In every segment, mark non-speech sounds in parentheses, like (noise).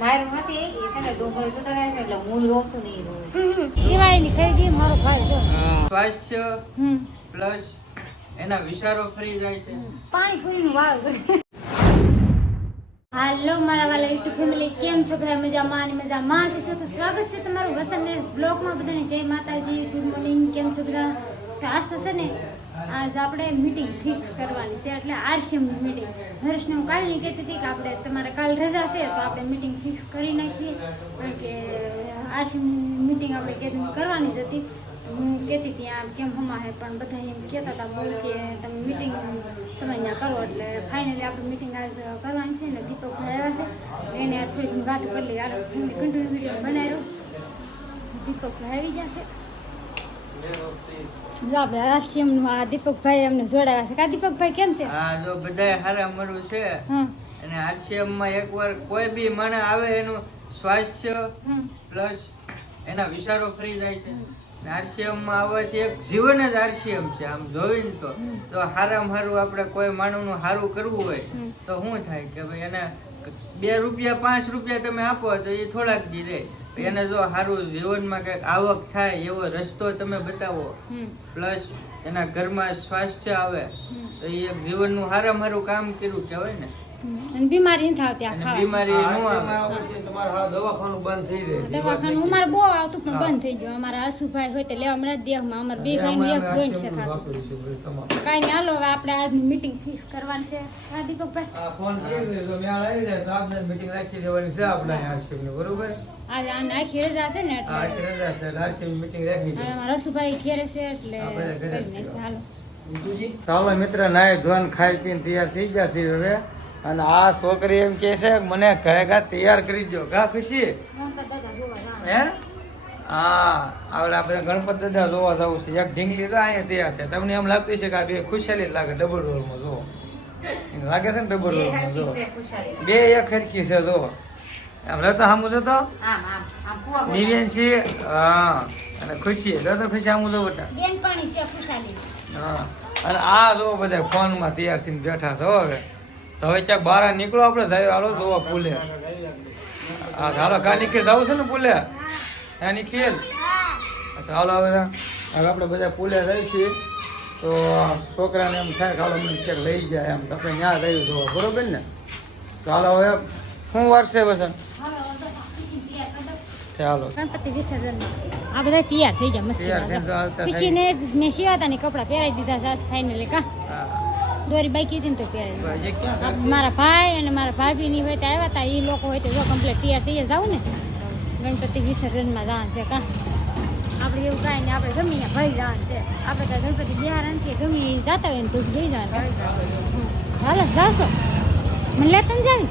મારું નથી એ છે ને ડુંગળી સુધારે છે એટલે હું રોકું નહીં રોવું દિવાળીની ખરીદી મારો ભાઈ જો. સ્વાસ્થ્ય પ્લસ એના વિચારો ફરી જાય છે. પાણીપુરીનું વાવ કરે હાલો મારા વાલા યુટ્યુબ ફેમિલી કેમ છો બધા? મજામાં અને મજામાં? જ છો તો સ્વાગત છે તમારું વસંત બ્લોગમાં બધાને. જય માતાજી ગુડ મોર્નિંગ. કેમ છો બધા? તો આજ થશે છે ને આજ આપણે મીટિંગ ફિક્સ કરવાની છે, એટલે આરસીએમની મીટિંગ હર્ષને હું કાલ નહીં કહેતી હતી કે આપણે તમારે કાલ રજા છે, તો આપણે મીટિંગ ફિક્સ કરી નાખીએ. કારણ કે આરસીએમની મીટિંગ આપણે કહેતી કરવાની જ હતી. હું કહેતી હતી, આમ કેમ હમા હે પણ બધા એમ કહેતા હતા, બોલ કે તમે મીટિંગ તમે અહીંયા કરો, એટલે ફાઇનલી આપણે મીટિંગ આજ કરવાની છે, ને દીપક આવ્યા છે. એને આ થોડીક વાત કરી લઈએ કન્ટિન્યુ વીડિયો બનાવ્યો. દીપક આવી જશે જો આપણે આશિયમનું આ દીપકભાઈ અમને જોડાયા છે. કા દીપકભાઈ કેમ છે? આ જો બધાય હારા મળવું છે. અને આરસીએમમાં એકવાર કોઈ બી માણસ આવે એનું સ્વાસ્થ્ય પ્લસ એના વિચારો ફરી જાય છે. આરસીએમમાં આવવાથી એક જીવન જ આરસીએમ છે આમ જોઈને તો. તો હારામાં હારું આપણે કોઈ માણસનું સારું કરવું હોય તો શું થાય કે ભાઈ એને બે રૂપિયા પાંચ રૂપિયા તમે આપો તો એ થોડાક દી રહે. એને જો સારું જીવનમાં કંઈક આવક થાય એવો રસ્તો તમે બતાવો. પ્લસ એના ઘરમાં સ્વાસ્થ્ય આવે તો એ જીવનનું હારામાં હારું કામ કર્યું કહેવાય ને. અને બીમારી નથી આવતી આ ખાવા. બીમારી ન આવે. દવાખાનું અમારે બહુ આવતું પણ બંધ થઈ ગયું. અમારા આસુભાઈ હોય તો લેવા મળે દેહમાં અમારે બે ભાઈ એક જોઈન્ટ છે કાંઈ નહીં હાલો આપણે આજની મીટિંગ ફિક્સ કરવાની છે. હા દીપકભાઈ? બરોબર? આજે આ આખી રજા છે ને એટલે. ઘરે છે. હાલો. ચાલો મિત્ર નાય ધોન ખાઈ પીને તૈયાર થઈ ગયા છે હવે. અને આ છોકરી એમ કે છે કે મને કહે ગા તૈયાર કરી દો ગા ખુશી. હે? હા? આવડે બધા ગણપત દાદા જોવા જવું છે. એક ઢીંગલી તો અહીંયા તૈયાર છે. તમને એમ લાગતું છે કે આ બે ખુશાલી લાગે. ડબલ રોલમાં જો લાગે છે ને ડબલ રોલમાં જો છે. બે એક હરખી છે જો એમ તો સામું છો તો આમ આમ. આમ કૂવા બોલાવે. દિવ્યાંશી હા. અને ખુશી. જો તો ખુશી આમું જો બેટા. છે હા. અને આ જો બધા ફોનમાં તૈયાર થઈને બેઠા છો હવે. તો હવે ત્યાં બહાર નીકળો આપણે સાહેબ હાલો જોવા પુલે હા હાલો કાલ નીકળી જવું છે ને ફૂલે? હા ખેલ તો હાલો હવે હવે આપણે બધા પુલે રહીશું. તો છોકરાને એમ થાય કે હાલો મને ક્યાંક લઈ જાય એમ. તમે આપણે ત્યાં રહ્યું જોવા બરોબર ને? તો હાલો હવે શું વર્ષે બસ ચાલો ગણપતિ વિસર્જન આ બધા તૈયાર થઈ ગયા મસ્ત. ખુશીને મેં શિવાતા ને કપડા પહેરાવી દીધા છે ફાઇનલી કા? દોરી બાકી હતી ને તો પહેરાવી મારા ભાઈ અને મારા ભાભી ની હોય તો આવ્યા હતા એ લોકો હોય તો જો કમ્પ્લીટ તૈયાર થઈએ જાવ ને. ગણપતિ વિસર્જનમાં જવાનું છે કા. આપણે એવું કાંઈ નહીં આપણે ગમે ત્યાં ભાઈ જવાનું છે. આપણે તો ગણપતિ બિહાર નથી ગમે એ જતા હોય ને તું જઈ જવાનું. હાલો જાશો. મને લેતા ને જાવી?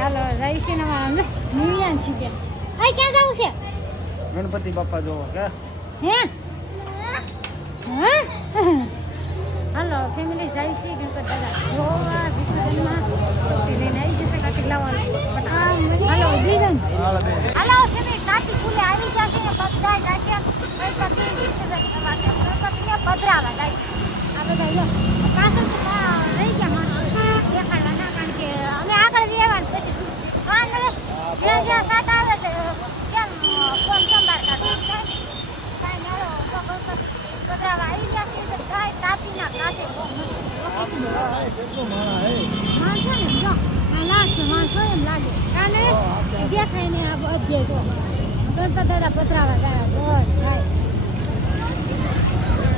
હાલો રહીશું ને અમારા અંદર નિર્યાન છે ત્યાં. આ ક્યાં જવું છે? ગણપતિ બાપા જોવા કે? હા? હાલો ફેમિલી જાય છે ગણપત દાદા જોવા વિસર્જનમાં. તે લઈને આવી જશે કાંઈક લાવવાનું. હાલો બીજો હાલો ફેમિલી કાકી ફૂલે આવી જશે ને બધા જશે ગણપતિ વિસર્જન કરવા ગણપતિને પધરાવા જાય આ બધા જો પાછળ રહી ગયા માણસો દેખાડવા ના કારણ કે અમે આગળ વ્યવહાર પછી જ્યાં જ્યાં સાટ આવે છે કેમ ફોન કેમ બહાર કાઢો કાંઈ નહીં, હાલો, તો ગણપતિ પધરાવા આવી ગયા છે તો ગાય કાપીના કાઢે બહુ મસ્ત માણસો ને જો આ લાગશે માણસો એમ લાગે કાને દેખાય ને આ બધે જો ગણપત દાદા પધરાવા ગયા બસ થાય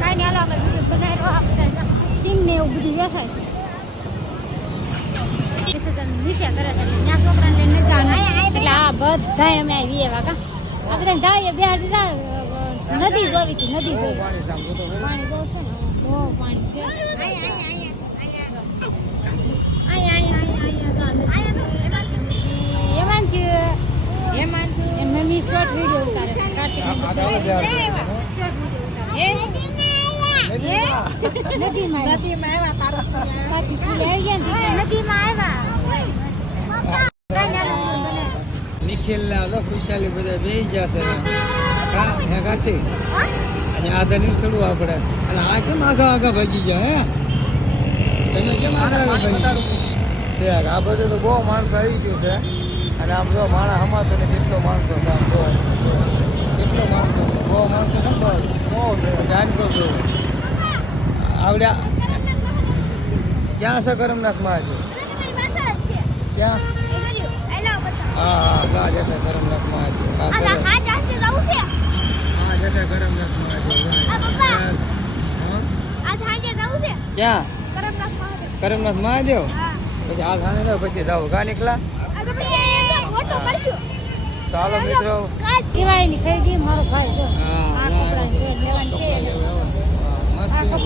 કાંઈ નહીં હાલો આપણે બીજું બનાવી આ બધા સિંગ ને એવું બધું દેખાય છે એટલે આ બધા અમે આવી એવા કા આ બધા જાય બે દીધા નદી જોવી હતી નદી જોવી પાણી બહુ છે ને બહુ પાણી છે એમાં છે એમ મમ્મી શોર્ટ વિડિયો ઉતારે કાર્તિક આ- આ ગાળો બે હાથ. શોર્ટ વિડિયો ઉતારે નદીમાં નદીમાં આવ્યા તારો કાકી ફૂલે આવી ગયા નદીમાં આવ્યા નિખિલ ના તો ખુશાલી બધા બે હે કાશી અને આપણે અને આ કેમ આગા આગા ભાગી ગયા હે? તમે કેમ આગા આગા ભાગી ગયા? તે છે આ બધું તો બહુ માણસો આવી ગયું છે. અને આમ જો માણસ હમાતો ને કેટલો માણસો આમ જો કેટલો માણસો? બહુ માણસો ને બહુ બહુ છે. આવડ્યા. ક્યાં છે કરમનાથ મહાદેવ? ક્યાં? હા હા કા જશે કરમનાથ મહાદેવ. હા જશે કરમનાથ મહાદેવ. હા? ક્યાં? કરમનાથ મહાદેવ. પછી આ ખાને જાવ પછી જાવ કા નીકળા ચાલો મિત્રો. દિવાળીની ખરીદી મારો ભાઈ જો હા, આ ના, કપડાની જોડ લેવાની છે એને.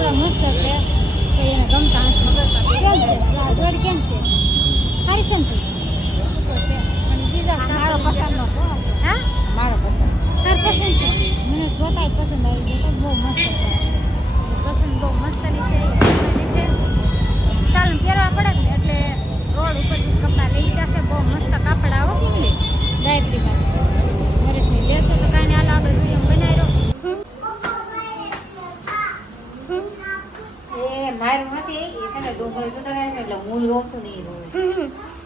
મસ્ત મસ્ત છે કે એને ગમતા કરતા કેમ છે. અને બીજા મારો પસંદનો હા? મારો પસંદ. તાર પસંદ છે? મને જોતાય પસંદ આવી ગયો તો બહુ મસ્ત છે પસંદ બહુ મસ્તની છે મસ્તની છે ચાલ પહેરવા પડે ને એટલે રોડ ઉપર કપડા લઈ જશે બહુ મસ્ત કાપડ આવો કે નહીં ડાયરીમાં વર્ષની લેશો તો કાંઈ હાલ આપણે વીડિયો બનાવી રહ્યો એ મારું નથી એ છે ને ડુંગળી સુધારાય છે એટલે હું રોઉં છું ને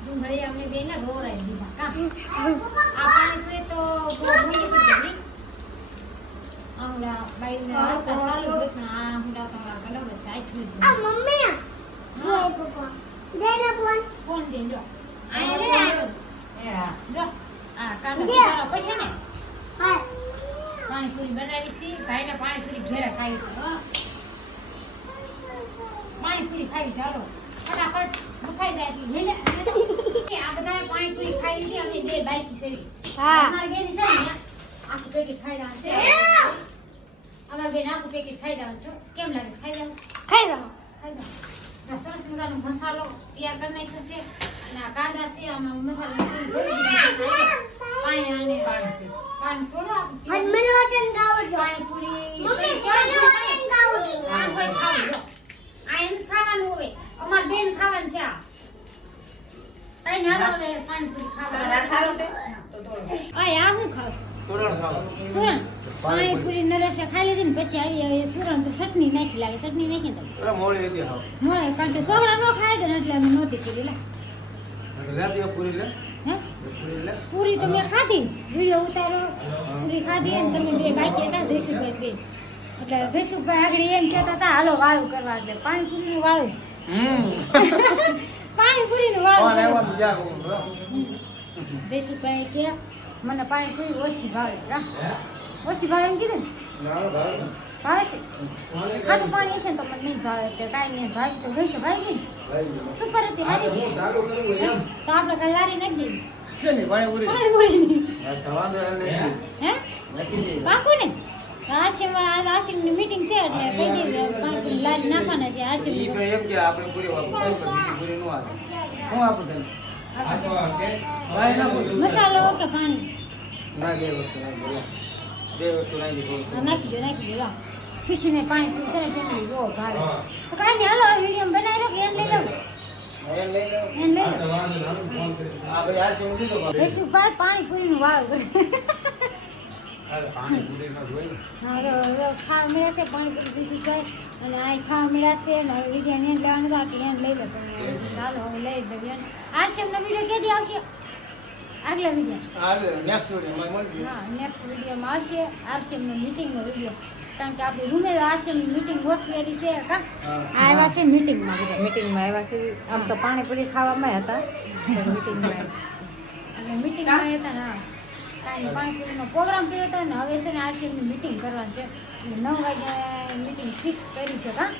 ડુંગળી અમને બેને રોવરાઈ દીધા કા? આ પાણી તો બહુ ગઈ નહીં? બાઈને આવતા ચાલુ હોય પણ આ હુંડા તમારા કલર જ સાચવી જ નહીં. ફોન દે જો. આયા રે આયો. એ હા. જો આ કાનો સુધારો પછી ને. પાણીપુરી બનાવી છે ભાઈને પાણીપુરી ઘેરે ખાવી છે હો. પાણીપુરી ખાઈ ચાલો. ફટાફટ મુકાઈ જાય એટલી. મેલે લે આ બધાએ પાણીપુરી ખાઈ છે અમે બે બાઈકી છે. અમાર બેન છે ને આખું પેકેટ ખાઈ રહ્યા છે. અમારી બેન આખું પેકેટ ખાઈ રહ્યા છે. કેમ લાગે? ખાઈ રહ્યા ખાઈ રહ્યા ખાઈ રહ્યા સરસ મજાનો મસાલો તૈયાર કરી નાખ્યો છે. અને આ કાંદા છે આમાં મસાલો પાણી અને પાણી છે. પાણી થોડું આપું પાણીપુરી આ કોઈ ખાવું જો. આ એને ખાવાનું હોય અમાર બેન ખાવાનું છે આ તઈ ના આવે પાણીપુરી ખાવાનું અય આ હું ખાવ સુરણ ખાવ સુરણ પાણીપુરી નરસે ખાઈ લીધી ને પછી આવી આવી સુરણ તો ચટણી નાખી લાગે ચટણી નાખી તો. મોડી હતી મળે કારણ કે છોકરા નો ખાય દે ને એટલે અમે નહોતી કરી લે. લે પૂરી લે. પૂરી તો મેં ખાધી. વીડિયો ઉતારો. પૂરી ખાધી અને તમે બે બાકી હતા જયસુભાઈ બે. એટલે જયસુખભાઈ આગળ એમ કહેતા હતા હાલો વાળું કરવા એટલે વાળું. (laughs) પાણીપુરીનું કોણ વાળું. કરવા. બીજા કોણ જયસુખભાઈ કે મને પાણીપુરી ઓછી ભાવે. ઓછી ભાવે એમ કીધું ને ભાવે છે. ખાટું પાણી ને તો મને નહીં ભાવે એટલે કાંઈ નહીં ભાવે તો છે ભાઈ ગઈ સુપર હતી હારી તો આપણે કાલે લારી નાખી ને જઈ પાકું ને? આશીમાં આજ આશીમની મીટિંગ છે એટલે કહી દેવી લારી નાખવાના છે ઈ તો એમ કે આપણે પૂરી વાપરું પૂરી નો આવે. હું આપું તને? ભાઈ ના પૂછું મસાલો કે પાણી? ના બે વસ્તુ ના દો. બે વસ્તુ નાખી દો. નાખી દો નાખી દો ખુશીને પાણી પીવું છે ને બહુ ભાવે તો કાંઈ નહીં હાલો વીડિયો બનાવી કે એમ લઈ લઉં વાવ ખાવા મળ્યા છે પાણીપુરી જયસુખભાઈ અને આ ખાવા મળ્યા છે હવે વીડિયો એને લેવાનું કે એને લઈ લે પણ ચાલો હવે લઈ જ લઈએ આ છે એમનો વીડિયો ક્યાંથી આવશે? આગલા વીડિયો હાલે, next video માં મળીએ. નેક્સ્ટ વિડીયોમાં આવશે. આરસીએમનો મીટિંગનો વીડિયો કારણ કે આપણી રૂમે આરસીએમની મીટિંગ ગોઠવેલી છે કા? હા. આ આવ્યા છે મીટિંગમાં બધા. મીટિંગમાં આવ્યા છે આમ તો પાણીપુરી ખાવામાં હતા પણ મીટિંગમાં અને મીટિંગમાં હતા ને કાંઈ પાણીપુરીનો પ્રોગ્રામ કર્યો હતો ને હવે છે ને આરસીએમની મીટિંગ કરવાની છે. નવ વાગે મીટિંગ ફિક્સ કરી છે કા?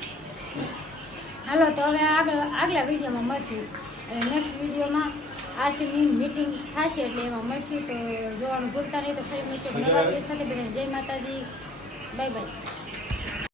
હાલો તો હવે આગળ આગલા વિડીયોમાં મળશું. અને નેક્સ્ટ વિડીયોમાં આરસીએમની મીટિંગ થશે એટલે એમાં મળશું. તો જોવાનું ભૂલતા નહીં તો ફરી મળશે. જય માતાજી. Bye bye.